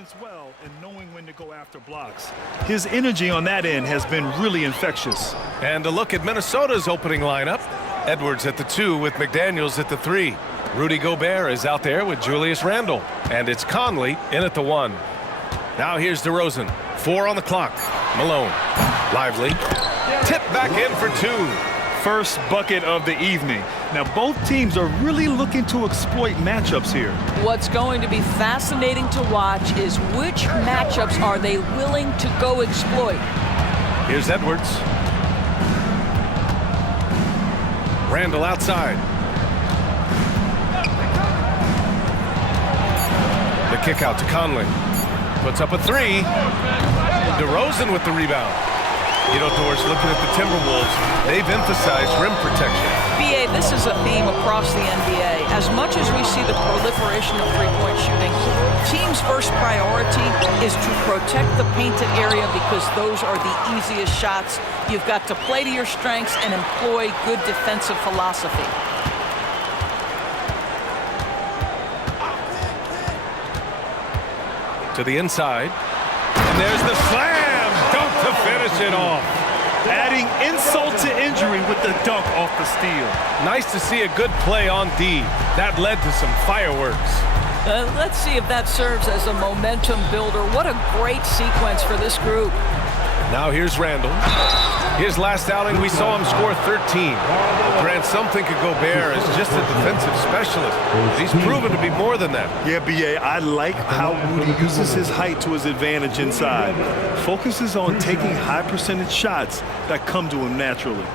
opponents well and knowing when to go after blocks. His energy on that end has been really infectious. And a look at Minnesota's opening lineup. Edwards at the 2 with McDaniels at the 3. Rudy Gobert is out there with Julius Randle. And it's Conley in at the 1. Now here's DeRozan. 4 on the clock. Malone. Lively. Tip back in for 2. First bucket of the evening. Now both teams are really looking to exploit matchups here. What's going to be fascinating to watch is which matchups are they willing to go exploit. Here's Edwards. Randle outside. The kick out to Conley. Puts up a 3. DeRozan with the rebound. You know, Doris, looking at the Timberwolves, they've emphasized rim protection. BA, this is a theme across the NBA. As much as we see the proliferation of three-point shooting, teams' first priority is to protect the painted area because those are the easiest shots. You've got to play to your strengths and employ good defensive philosophy. To the inside. And there's the slam! Dunk to finish it off. Adding insult to injury with the dunk off the steal. Nice to see a good play on D. That led to some fireworks. Let's see if that serves as a momentum builder. What a great sequence for this group. Now here's Randle. His last outing, we saw him score 13. Grant, some think of Gobert as just a defensive specialist. He's proven to be more than that. Yeah, BA, I like how Rudy uses his height to his advantage inside. Focuses on taking high percentage shots that come to him naturally.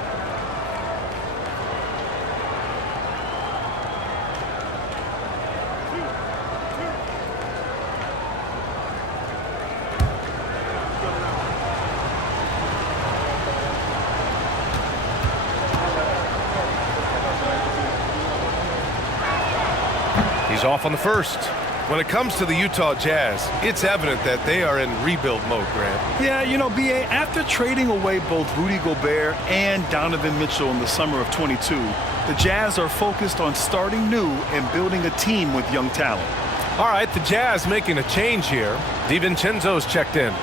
He's off on the first. When it comes to the Utah Jazz, it's evident that they are in rebuild mode, Grant. Yeah, you know, BA, after trading away both Rudy Gobert and Donovan Mitchell in the summer of 22, the Jazz are focused on starting new and building a team with young talent. All right, the Jazz making a change here. DiVincenzo's checked in.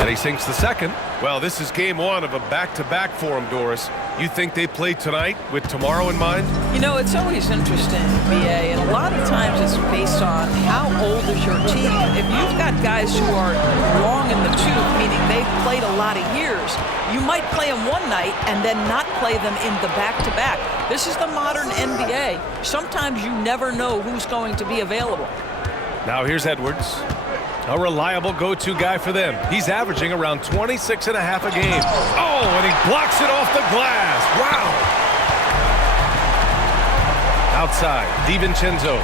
And he sinks the second. Well, this is game 1 of a back-to-back for him, Doris. You think they play tonight with tomorrow in mind? You know, it's always interesting, BA, and a lot of times it's based on how old is your team. If you've got guys who are long in the tooth, meaning they've played a lot of years, you might play them one night and then not play them in the back-to-back. This is the modern NBA. Sometimes you never know who's going to be available. Now here's Edwards. A reliable go-to guy for them. He's averaging around 26 and a half a game. Oh, and he blocks it off the glass. Wow. Outside, DiVincenzo.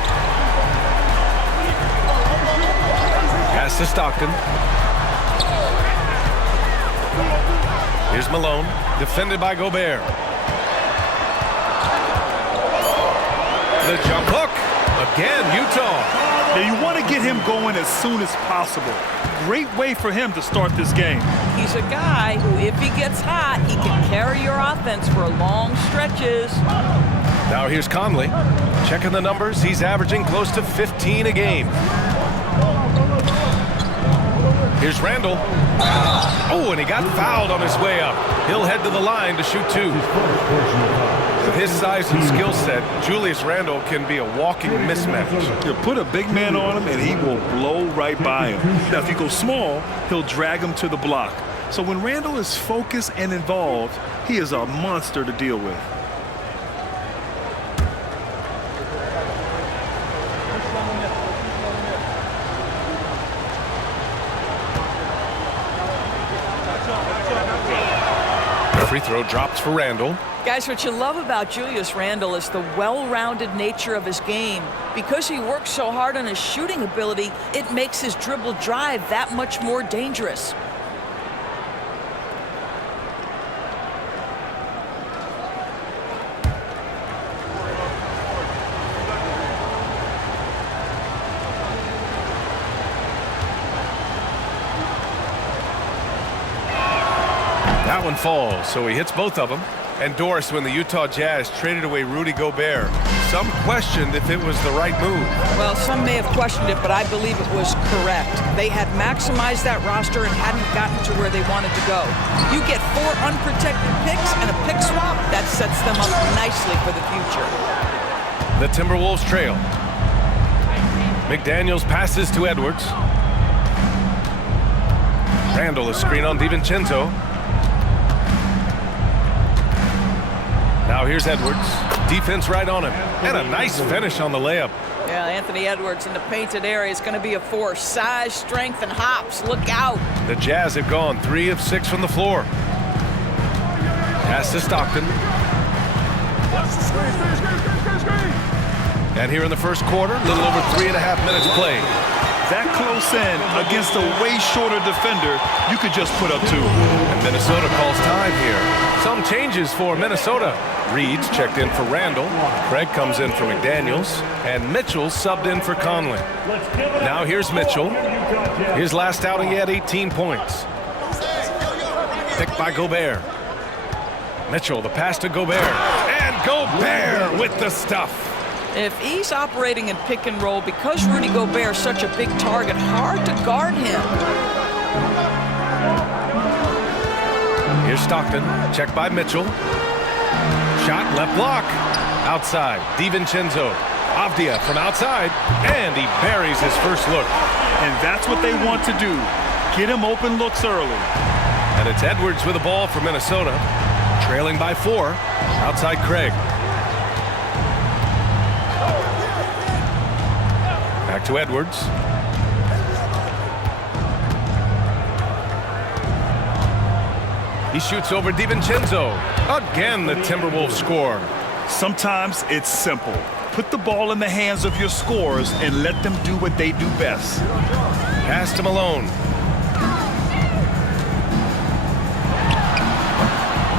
Pass to Stockton. Here's Malone, defended by Gobert. The jump hook. Again, Utah. Now, you want to get him going as soon as possible. Great way for him to start this game. He's a guy who, if he gets hot, he can carry your offense for long stretches. Now here's Conley. Checking the numbers, he's averaging close to 15 a game. Here's Randle. Oh, and he got fouled on his way up. He'll head to the line to shoot 2. With his size and skill set, Julius Randle can be a walking mismatch. You put a big man on him and he will blow right by him. Now, if you go small, he'll drag him to the block. So when Randle is focused and involved, he is a monster to deal with. Free throw drops for Randle. Guys, what you love about Julius Randle is the well-rounded nature of his game. Because he works so hard on his shooting ability, it makes his dribble drive that much more dangerous. That one falls, so he hits both of them. Endorsed when the Utah Jazz traded away Rudy Gobert. Some questioned if it was the right move. Well, some may have questioned it, but I believe it was correct. They had maximized that roster and hadn't gotten to where they wanted to go. You get 4 unprotected picks and a pick swap, that sets them up nicely for the future. The Timberwolves trail. McDaniels passes to Edwards. Randall is screen on DiVincenzo. Now here's Edwards. Defense right on him. And a nice finish on the layup. Yeah, Anthony Edwards in the painted area is going to be a force. Size, strength, and hops. Look out. The Jazz have gone 3 of 6 from the floor. Pass to Stockton. And here in the first quarter, a little over 3.5 minutes played. That close in against a way shorter defender, you could just put up 2. And Minnesota calls time here. Some changes for Minnesota. Reed's checked in for Randall. Craig comes in for McDaniels. And Mitchell subbed in for Conley. Now here's Mitchell. His last outing, he had 18 points. Picked by Gobert. Mitchell, the pass to Gobert. And Gobert with the stuff. If he's operating in pick and roll, because Rudy Gobert is such a big target, hard to guard him. Here's Stockton, checked by Mitchell. Shot left block. Outside, DiVincenzo. Avdia from outside, and he buries his first look. And that's what they want to do. Get him open looks early. And it's Edwards with the ball for Minnesota. Trailing by 4. Outside Craig. Back to Edwards. He shoots over DiVincenzo. Again, the Timberwolves score. Sometimes it's simple. Put the ball in the hands of your scorers and let them do what they do best. Pass to Malone.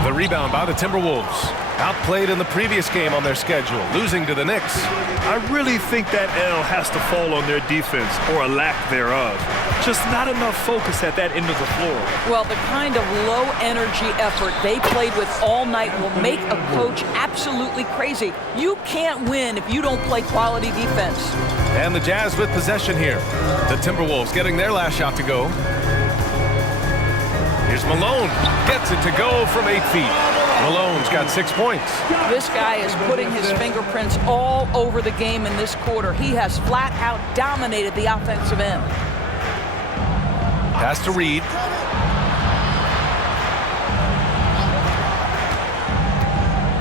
The rebound by the Timberwolves. Outplayed in the previous game on their schedule, losing to the Knicks. I really think that L has to fall on their defense, or a lack thereof. Just not enough focus at that end of the floor. Well, the kind of low-energy effort they played with all night will make a coach absolutely crazy. You can't win if you don't play quality defense. And the Jazz with possession here. The Timberwolves getting their last shot to go. Here's Malone. Gets it to go from 8 feet. Malone's got 6 points. This guy is putting his fingerprints all over the game in this quarter. He has flat out dominated the offensive end. Pass to Reed.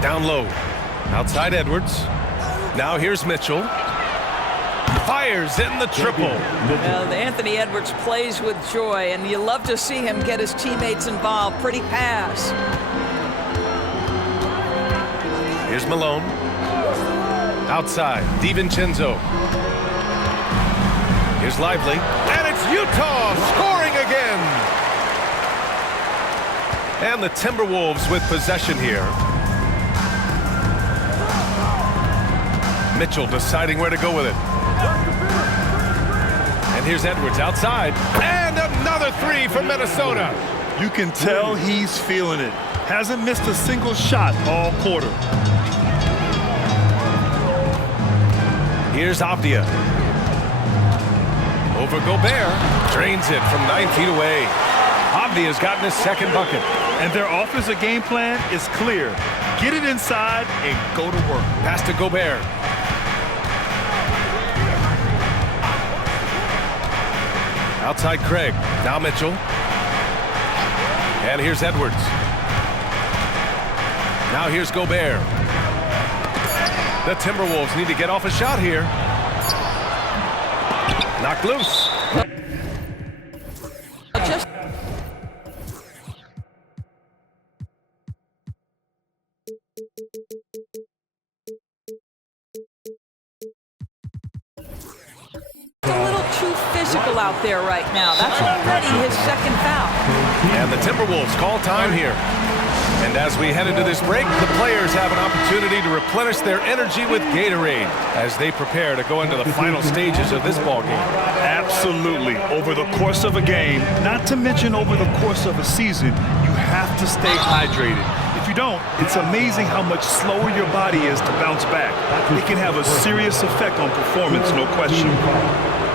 Down low. Outside Edwards. Now here's Mitchell. Fires in the triple. Well, Anthony Edwards plays with joy, and you love to see him get his teammates involved. Pretty pass. Here's Malone. Outside, DiVincenzo. Here's Lively. And it's Utah scoring again. And the Timberwolves with possession here. Mitchell deciding where to go with it. And here's Edwards outside. And another 3 from Minnesota. You can tell he's feeling it. Hasn't missed a single shot all quarter. Here's Avdia. Over Gobert. Drains it from 9 feet away. Avdia's gotten his second bucket. And their offensive game plan is clear. Get it inside and go to work. Pass to Gobert. Outside Craig. Now Mitchell. And here's Edwards. Now here's Gobert. The Timberwolves need to get off a shot here. Knocked loose. Just a little too physical out there right now. That's already his second foul. And the Timberwolves call time here. And as we head into this break, the players have an opportunity to replenish their energy with Gatorade as they prepare to go into the final stages of this ballgame. Absolutely. Over the course of a game, not to mention over the course of a season, you have to stay hydrated. If you don't, it's amazing how much slower your body is to bounce back. It can have a serious effect on performance, no question.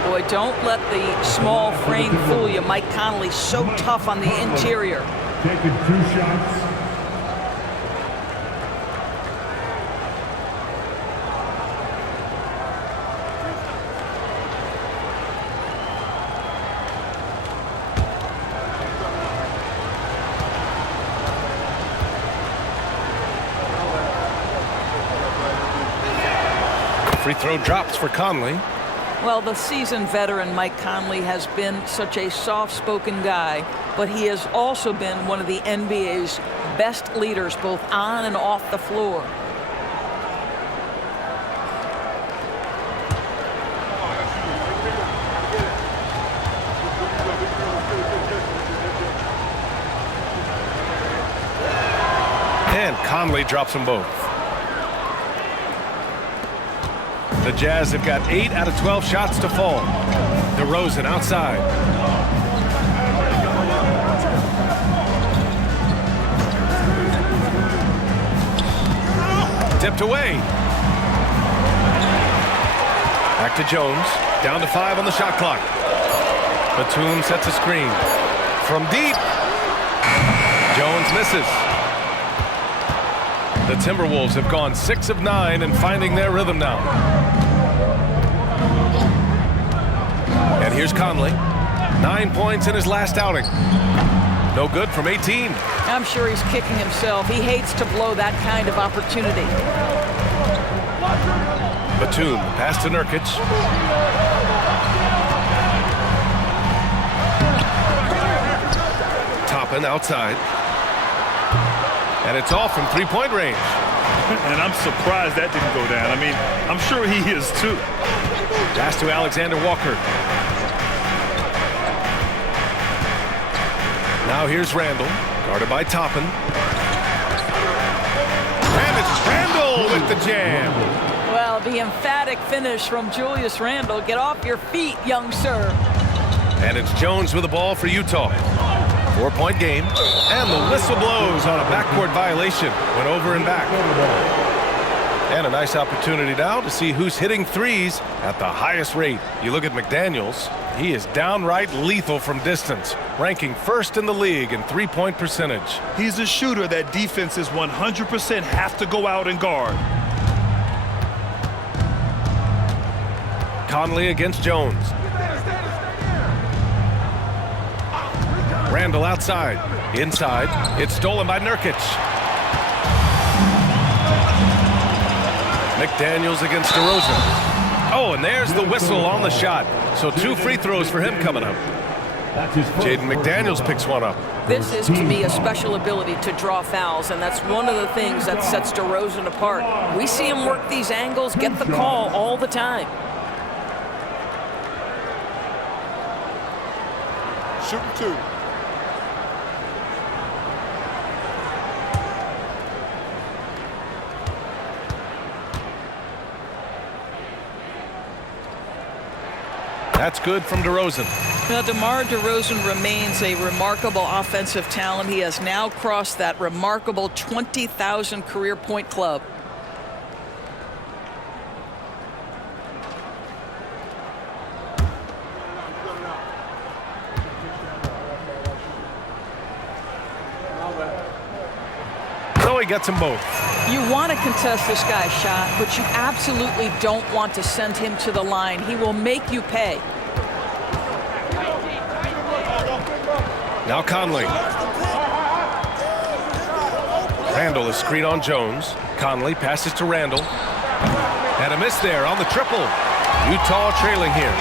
Boy, don't let the small frame fool you. Mike Conley's so tough on the interior. Taking 2 shots. Free throw drops for Conley. Well, the seasoned veteran Mike Conley has been such a soft-spoken guy, but he has also been one of the NBA's best leaders, both on and off the floor. And Conley drops them both. The Jazz have got 8 out of 12 shots to fall. DeRozan outside. Tipped away. Back to Jones. Down to 5 on the shot clock. Batum sets a screen. From deep. Jones misses. The Timberwolves have gone 6 of 9 and finding their rhythm now. And here's Conley. 9 points in his last outing. No good from 18. I'm sure he's kicking himself. He hates to blow that kind of opportunity. Batum, pass to Nurkic. Toppin outside. And it's off from three-point range. And I'm surprised that didn't go down. I mean, I'm sure he is too. Pass to Alexander Walker. Now here's Randall, guarded by Toppin. And it's Randall with the jam. Well, the emphatic finish from Julius Randle. Get off your feet, young sir. And it's Jones with the ball for Utah. 4-point game. And the whistle blows on a backcourt violation. Went over and back. And a nice opportunity now to see who's hitting threes at the highest rate. You look at McDaniels. He is downright lethal from distance, ranking first in the league in three-point percentage. He's a shooter that defenses 100% have to go out and guard. Conley against Jones. Randall outside. Inside. It's stolen by Nurkic. McDaniels against DeRozan. Oh, and there's the whistle on the shot. So 2 free throws for him coming up. Jaden McDaniels picks one up. This is, to me, a special ability to draw fouls, and that's one of the things that sets DeRozan apart. We see him work these angles, get the call all the time. Shooting 2. That's good from DeRozan. Now, DeMar DeRozan remains a remarkable offensive talent. He has now crossed that remarkable 20,000 career point club. So he gets them both. You want to contest this guy's shot, but you absolutely don't want to send him to the line. He will make you pay. Now Conley. Randall is screen on Jones. Conley passes to Randall. And a miss there on the triple. Utah trailing here.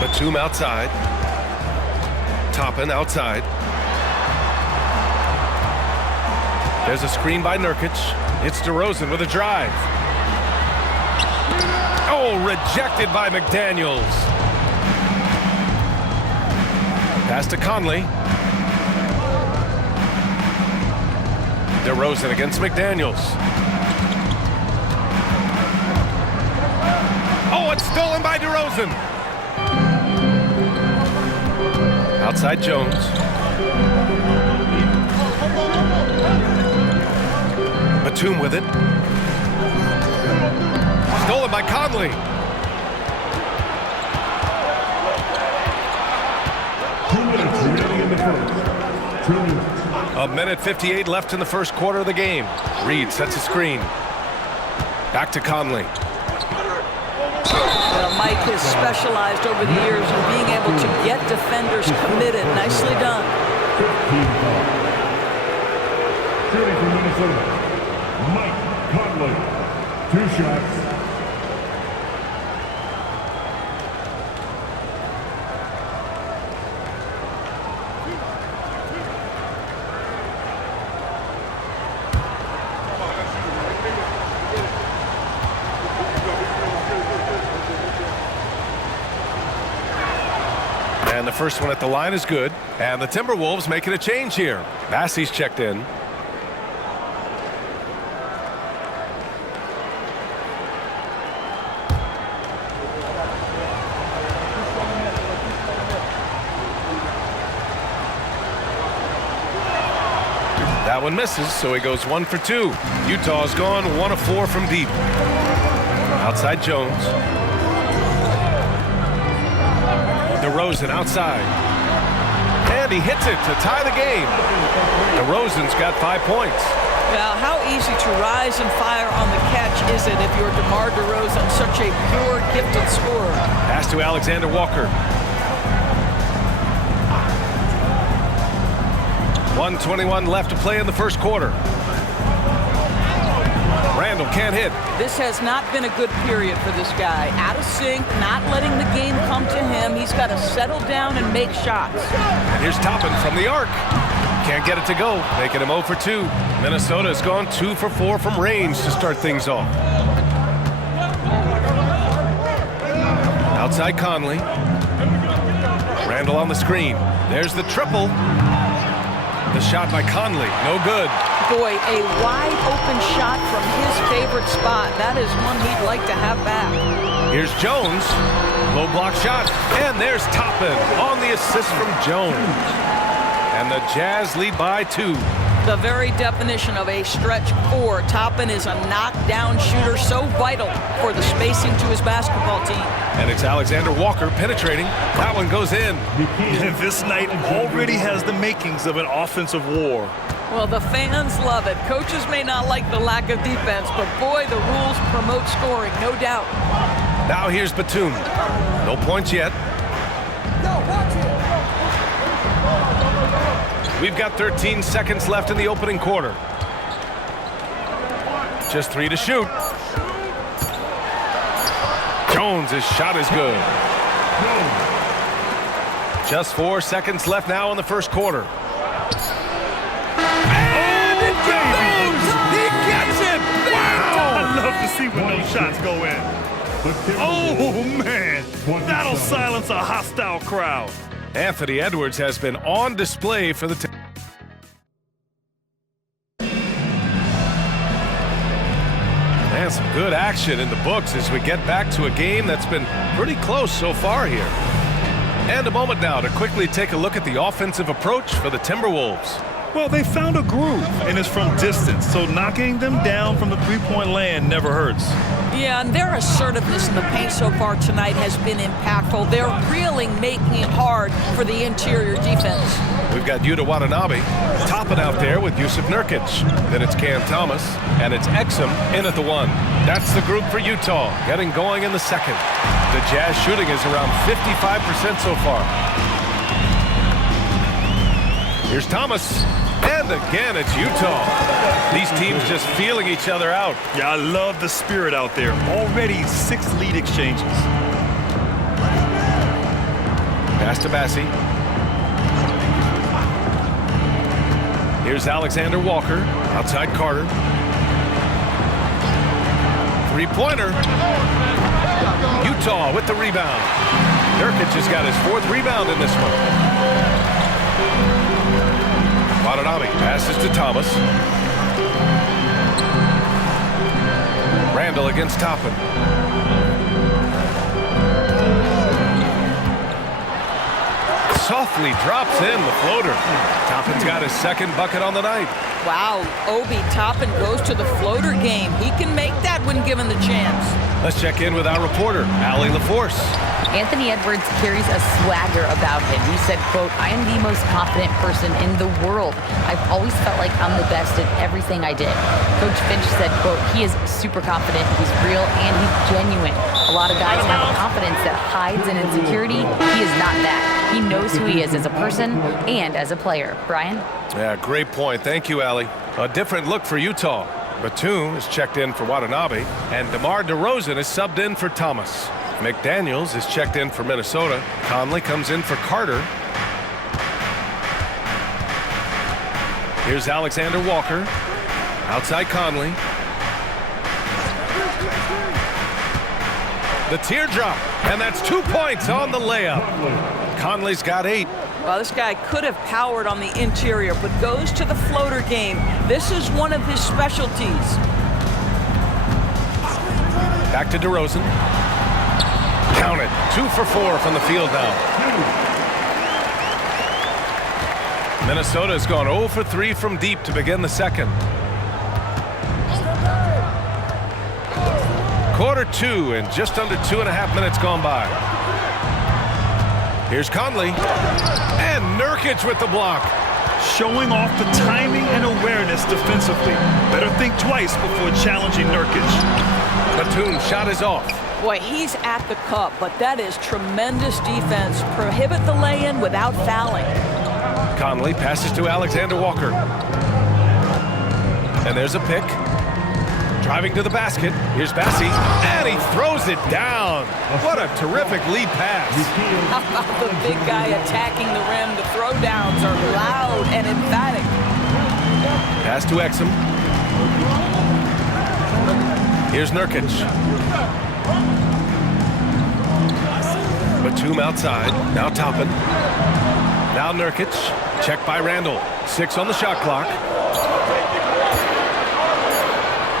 Batum outside. Toppin outside. There's a screen by Nurkic. It's DeRozan with a drive. Oh, rejected by McDaniels. Pass to Conley. DeRozan against McDaniels. Oh, it's stolen by DeRozan. Outside Jones. Batum with it. Stolen by Conley. 2 minutes remaining in the first. 2 minutes. A minute 58 left in the first quarter of the game. Reed sets a screen. Back to Conley. Well, Mike has specialized over the years in being able to get defenders committed. Nicely done. 15 fouls. Shooting from Minnesota, Mike Conley. 2 shots. And the first one at the line is good. And the Timberwolves making a change here. Massey's checked in. That one misses, so he goes 1 for 2. Utah's gone 1 of 4 from deep. Outside Jones. DeRozan outside. And he hits it to tie the game. DeRozan's got 5 points. Now, how easy to rise and fire on the catch is it if you're DeMar DeRozan, such a pure, gifted scorer? Pass to Alexander Walker. 1:21 left to play in the first quarter. Randall can't hit. This has not been a good period for this guy. Out of sync, not letting the game come to him. He's got to settle down and make shots. And here's Toppin from the arc. Can't get it to go, making him 0 for 2. Minnesota has gone 2 for 4 from range to start things off. Outside Conley. Randall on the screen. There's the triple. The shot by Conley, no good. Boy, a wide open shot from his favorite spot. That is one he'd like to have back. Here's Jones. Low block shot. And there's Toppin on the assist from Jones. And the Jazz lead by 2. The very definition of a stretch 4. Toppin is a knockdown shooter, so vital for the spacing to his basketball team. And it's Alexander Walker penetrating. That one goes in. And this night already has the makings of an offensive war. Well, the fans love it. Coaches may not like the lack of defense, but boy, the rules promote scoring, no doubt. Now here's Batum. No points yet. We've got 13 seconds left in the opening quarter. Just 3 to shoot. Jones' shot is good. Just 4 seconds left now in the first quarter. And it goes! He gets it! Wow! I love to see when those shots go in. Oh, man. That'll silence a hostile crowd. Anthony Edwards has been on display for the team. And some good action in the books as we get back to a game that's been pretty close so far here. And a moment now to quickly take a look at the offensive approach for the Timberwolves. Well, they found a groove, and it's from distance, so knocking them down from the three-point land never hurts. Yeah, and their assertiveness in the paint so far tonight has been impactful. They're really making it hard for the interior defense. We've got Yuta Watanabe topping out there with Yusuf Nurkic. Then it's Cam Thomas, and it's Exum in at the 1. That's the group for Utah, getting going in the second. The Jazz shooting is around 55% so far. Here's Thomas, and again it's Utah. These teams just feeling each other out. Yeah, I love the spirit out there. Already 6 lead exchanges. Pass to Massey. Here's Alexander Walker, outside Carter. 3-pointer. Utah with the rebound. Nurkic has got his 4th rebound in this one. Watanabe passes to Thomas. Randall against Toppin. Softly quickly drops in the floater. Toppin's got his second bucket on the night. Wow, Obi Toppin goes to the floater game. He can make that when given the chance. Let's check in with our reporter, Allie LaForce. Anthony Edwards carries a swagger about him. He said, quote, "I am the most confident person in the world. I've always felt like I'm the best at everything I did." Coach Finch said, quote, "He is super confident, he's real, and he's genuine. A lot of guys have a confidence that hides in insecurity. He is not that. He knows who he is as a person and as a player." Brian? Yeah, great point. Thank you, Allie. A different look for Utah. Batum is checked in for Watanabe, and DeMar DeRozan is subbed in for Thomas. McDaniels is checked in for Minnesota. Conley comes in for Carter. Here's Alexander Walker. Outside Conley. The teardrop, and that's 2 points on the layup. Conley's got 8. Well, this guy could have powered on the interior, but goes to the floater game. This is one of his specialties. Back to DeRozan. Counted. 2 for 4 from the field now. Minnesota's gone 0 for 3 from deep to begin the second. Quarter 2 and just under 2.5 minutes gone by. Here's Conley. And Nurkic with the block. Showing off the timing and awareness defensively. Better think twice before challenging Nurkic. Batum's shot is off. Boy, he's at the cup, but that is tremendous defense. Prohibit the lay-in without fouling. Conley passes to Alexander Walker. And there's a pick. Driving to the basket. Here's Bassi. And he throws it down. What a terrific lead pass. How about the big guy attacking the rim? The throwdowns are loud and emphatic. Pass to Exum. Here's Nurkic. Batum outside. Now Toppin. Now Nurkic. Checked by Randall. 6 on the shot clock.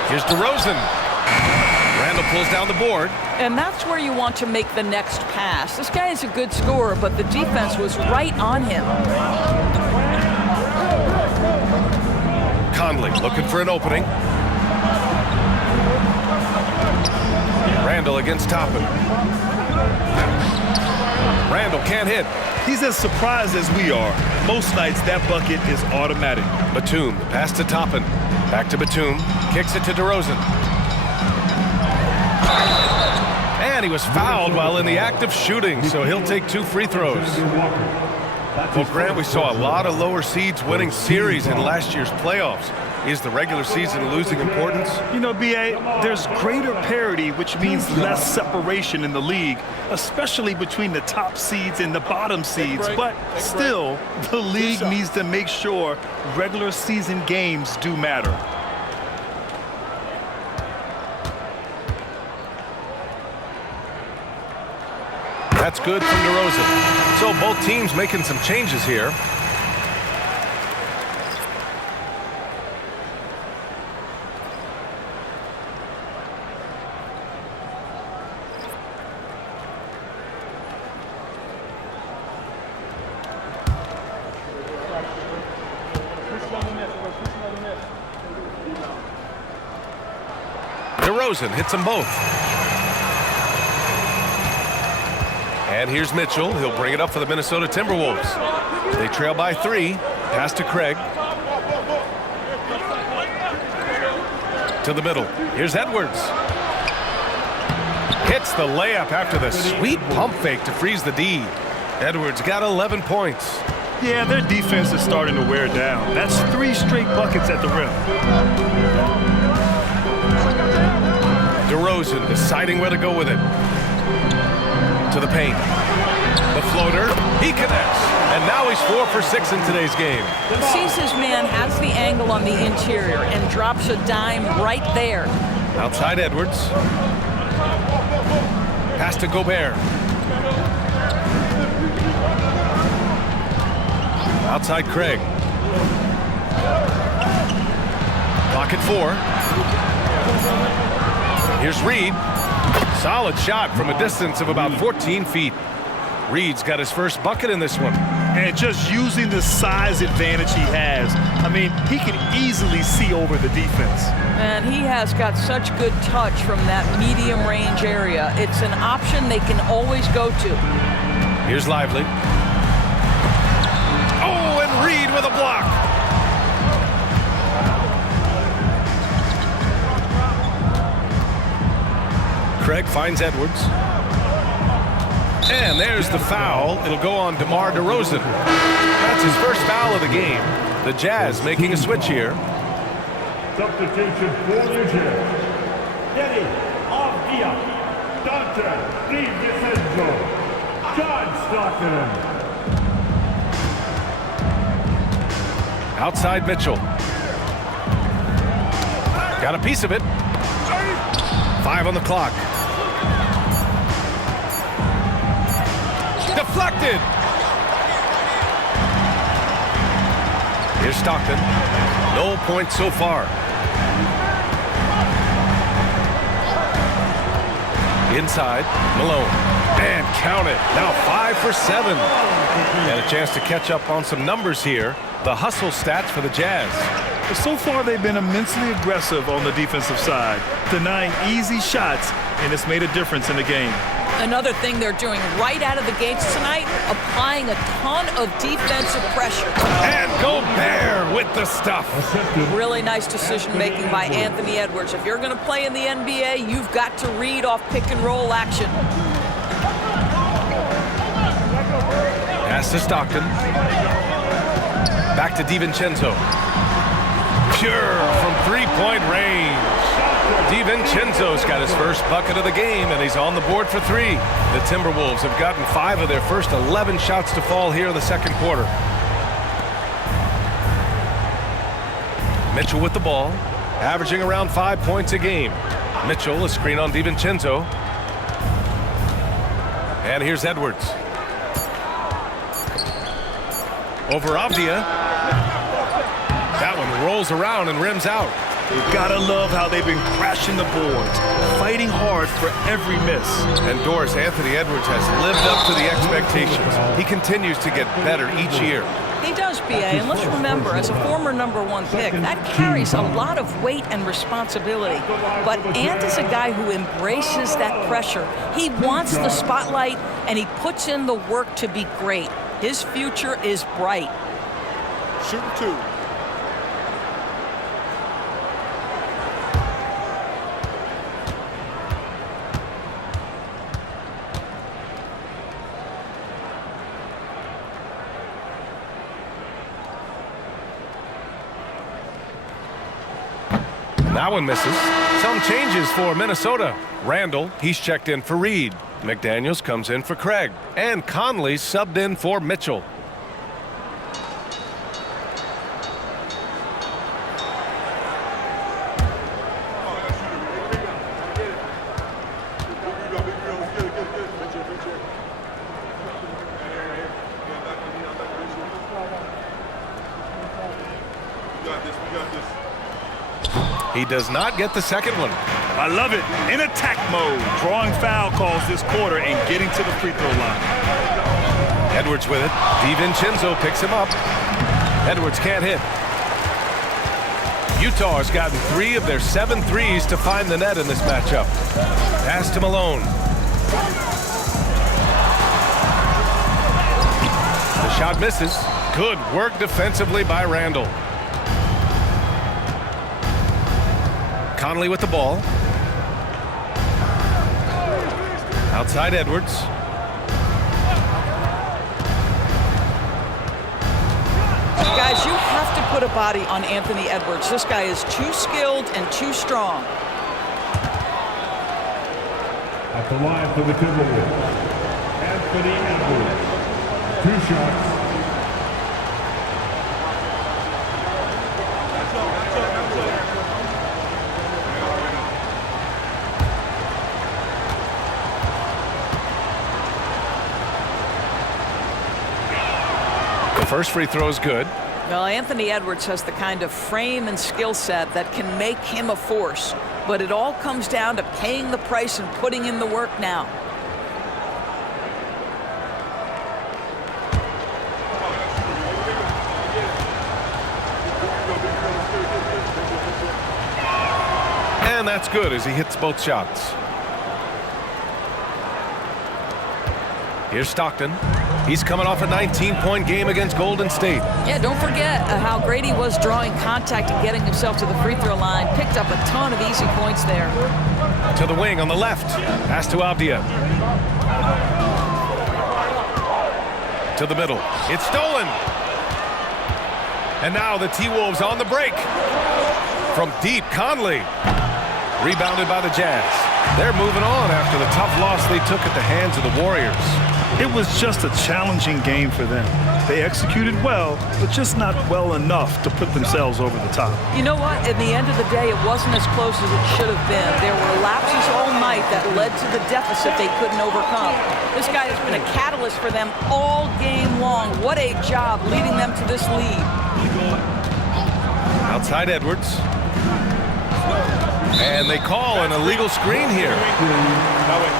Here's DeRozan. Randall pulls down the board. And that's where you want to make the next pass. This guy is a good scorer, but the defense was right on him. Conley looking for an opening. Randall against Toppin. Randall can't hit. He's as surprised as we are. Most nights that bucket is automatic. Batum, pass to Toppin. Back to Batum. Kicks it to DeRozan. And he was fouled while in the act of shooting, so he'll take 2 free throws. Well, Grant, we saw a lot of lower seeds winning series in last year's playoffs. Is the regular season losing importance? You know, B.A., there's greater parity, which means less separation in the league, especially between the top seeds and the bottom seeds. But still, the league needs to make sure regular season games do matter. That's good from DeRozan. So both teams making some changes here. DeRozan hits them both. And here's Mitchell. He'll bring it up for the Minnesota Timberwolves. They trail by 3. Pass to Craig. To the middle. Here's Edwards. Hits the layup after the sweet pump fake to freeze the D. Edwards got 11 points. Yeah, their defense is starting to wear down. That's 3 straight buckets at the rim. DeRozan deciding where to go with it. To the paint. The floater. He connects. And now he's 4 for 6 in today's game. Sees his man, has the angle on the interior, and drops a dime right there. Outside Edwards. Pass to Gobert. Outside Craig. Clock at 4. Here's Reed. Solid shot from a distance of about 14 feet. Reed's got his first bucket in this one. And just using the size advantage he has, I mean, he can easily see over the defense. And he has got such good touch from that medium range area. It's an option they can always go to. Here's Lively. Oh, and Reed with a block. Craig finds Edwards. And there's the foul. It'll go on DeMar DeRozan. That's his first foul of the game. The Jazz making a switch here. Substitution for the Jazz. Eddie Avdia, Dante DiVincenzo, John Stockton. Outside Mitchell. Got a piece of it. 5 on the clock. Deflected. Here's Stockton. No points so far. Inside, Malone. And count it. Now 5 for 7. And a chance to catch up on some numbers here. The hustle stats for the Jazz. So far, they've been immensely aggressive on the defensive side, denying easy shots, and it's made a difference in the game. Another thing they're doing right out of the gates tonight, applying a ton of defensive pressure. And Gobert with the stuff. Really nice decision making by Anthony Edwards. If you're going to play in the NBA, you've got to read off pick and roll action. Pass to Stockton. Back to DiVincenzo. Pure from three-point range. DiVincenzo's got his first bucket of the game, and he's on the board for 3. The Timberwolves have gotten 5 of their first 11 shots to fall here in the second quarter. Mitchell with the ball, averaging around 5 points a game. Mitchell, a screen on DiVincenzo. And here's Edwards. Over Avdia. That one rolls around and rims out. You've got to love how they've been crashing the boards, fighting hard for every miss. And Doris, Anthony Edwards has lived up to the expectations. He continues to get better each year. He does, B.A., and let's remember, as a former #1 pick, that carries a lot of weight and responsibility. But Ant is a guy who embraces that pressure. He wants the spotlight, and he puts in the work to be great. His future is bright. Shooting 2. That one misses. Some changes for Minnesota. Randall, he's checked in for Reed. McDaniels comes in for Craig. And Conley subbed in for Mitchell. He does not get the second one. I love it. In attack mode, drawing foul calls this quarter and getting to the free throw line. Edwards with it. DiVincenzo picks him up. Edwards can't hit. Utah has gotten 3 of their 7 threes to find the net in this matchup. Pass to Malone. The shot misses. Good work defensively by Randall. Conley with the ball. Outside Edwards. Guys, you have to put a body on Anthony Edwards. This guy is too skilled and too strong. At the line for the Timberwolves, Anthony Edwards. 2 shots. First free throw is good. Well, Anthony Edwards has the kind of frame and skill set that can make him a force. But it all comes down to paying the price and putting in the work now. And that's good as he hits both shots. Here's Stockton. He's coming off a 19-point game against Golden State. Yeah, don't forget how great he was drawing contact and getting himself to the free throw line. Picked up a ton of easy points there. To the wing on the left. Pass to Avdia. To the middle. It's stolen. And now the T-Wolves on the break. From deep, Conley. Rebounded by the Jazz. They're moving on after the tough loss they took at the hands of the Warriors. It was just a challenging game for them. They executed well, but just not well enough to put themselves over the top. You know what? At the end of the day, it wasn't as close as it should have been. There were lapses all night that led to the deficit they couldn't overcome. This guy has been a catalyst for them all game long. What a job leading them to this lead. Outside Edwards. And they call an illegal screen here.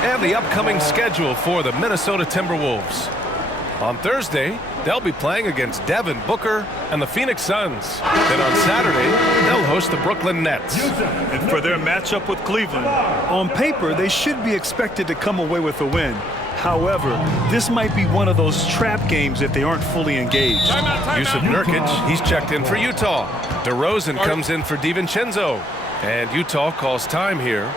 And the upcoming schedule for the Minnesota Timberwolves. On Thursday, they'll be playing against Devin Booker and the Phoenix Suns. Then on Saturday, they'll host the Brooklyn Nets. And for their matchup with Cleveland, on paper, they should be expected to come away with a win. However, this might be one of those trap games if they aren't fully engaged. Yusuf Nurkic, he's checked in for Utah. DeRozan comes in for DiVincenzo. And Utah calls time here.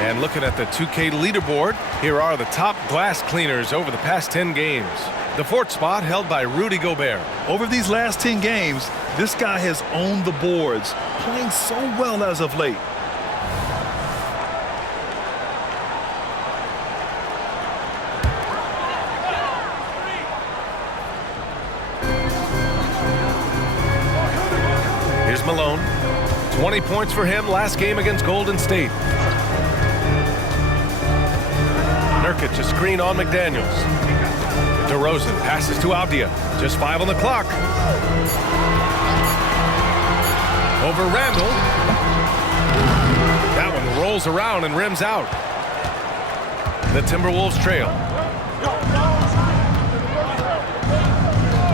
And looking at the 2K leaderboard, here are the top glass cleaners over the past 10 games. The fourth spot held by Rudy Gobert. Over these last 10 games, this guy has owned the boards, playing so well as of late. Here's Malone. 20 points for him last game against Golden State. Nurkic a screen on McDaniels. DeRozan passes to Avdia. Just 5 on the clock. Over Randall. That one rolls around and rims out. The Timberwolves trail.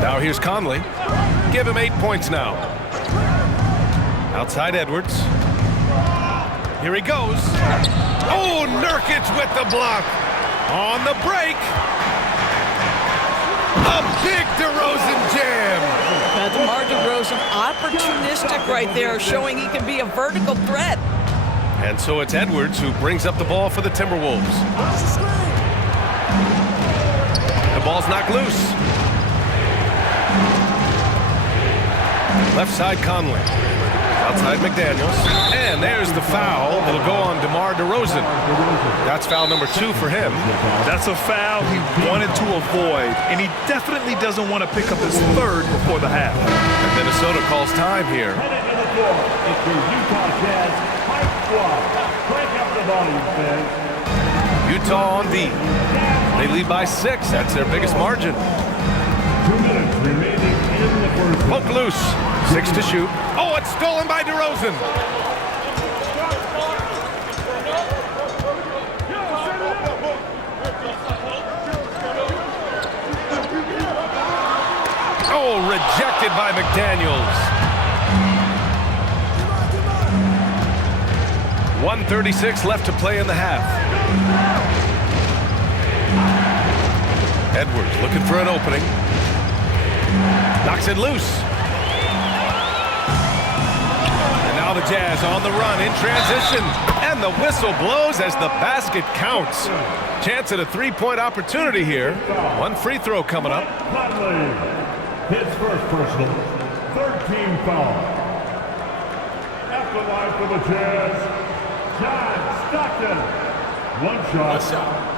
Now here's Conley. Give him 8 points now. Outside Edwards. Here he goes. Oh, Nurkic with the block. On the break. A big DeRozan jam. DeMar DeRozan, opportunistic right there, showing he can be a vertical threat. And so it's Edwards who brings up the ball for the Timberwolves. The ball's knocked loose. Left side Conley. Outside McDaniels. And there's the foul. It'll go on DeMar DeRozan. That's foul number 2 for him. That's a foul he wanted to avoid, and he definitely doesn't want to pick up his third before the half. And Minnesota calls time here. Utah on D. They lead by 6. That's their biggest margin. 2 minutes remaining in the first. Poke loose. 6 to shoot. Oh, it's stolen by DeRozan. Oh, rejected by McDaniels. 1:36 left to play in the half. Edwards looking for an opening. Knocks it loose. And now the Jazz on the run in transition. And the whistle blows as the basket counts. Chance at a three-point opportunity here. One free throw coming up. Conley, his first personal, 13 foul. At the line for the Jazz, John Stockton. One shot.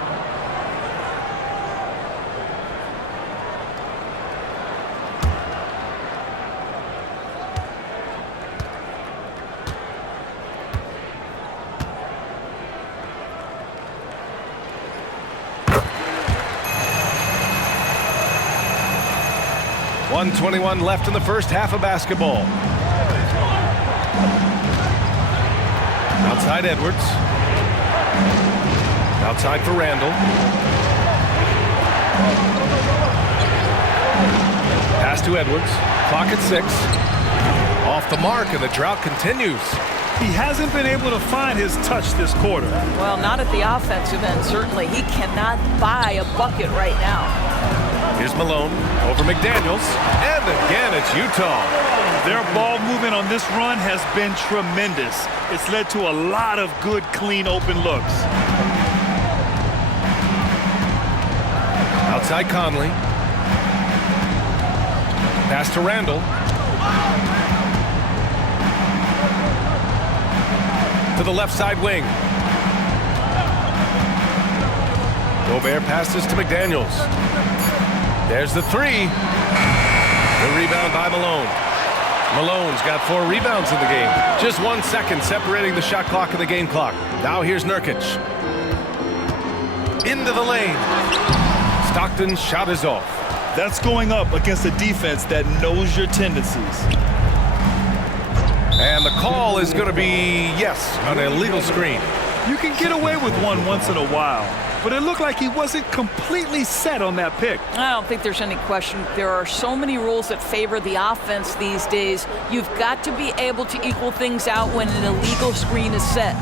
.121 left in the first half of basketball. Outside Edwards. Outside for Randall. Pass to Edwards. Clock at 6. Off the mark, and the drought continues. He hasn't been able to find his touch this quarter. Well, not at the offensive end, certainly. He cannot buy a bucket right now. Here's Malone over McDaniels, and again it's Utah. Their ball movement on this run has been tremendous. It's led to a lot of good, clean, open looks. Outside Conley. Pass to Randall. To the left side wing. Gobert passes to McDaniels. There's the 3. The rebound by Malone. Malone's got 4 rebounds in the game. Just 1 second separating the shot clock and the game clock. Now here's Nurkic. Into the lane. Stockton's shot is off. That's going up against a defense that knows your tendencies. And the call is going to be, yes, an illegal screen. You can get away with one once in a while, but it looked like he wasn't completely set on that pick. I don't think there's any question. There are so many rules that favor the offense these days. You've got to be able to equal things out when an illegal screen is set.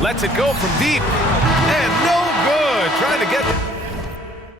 Lets it go from deep. And no good. Trying to get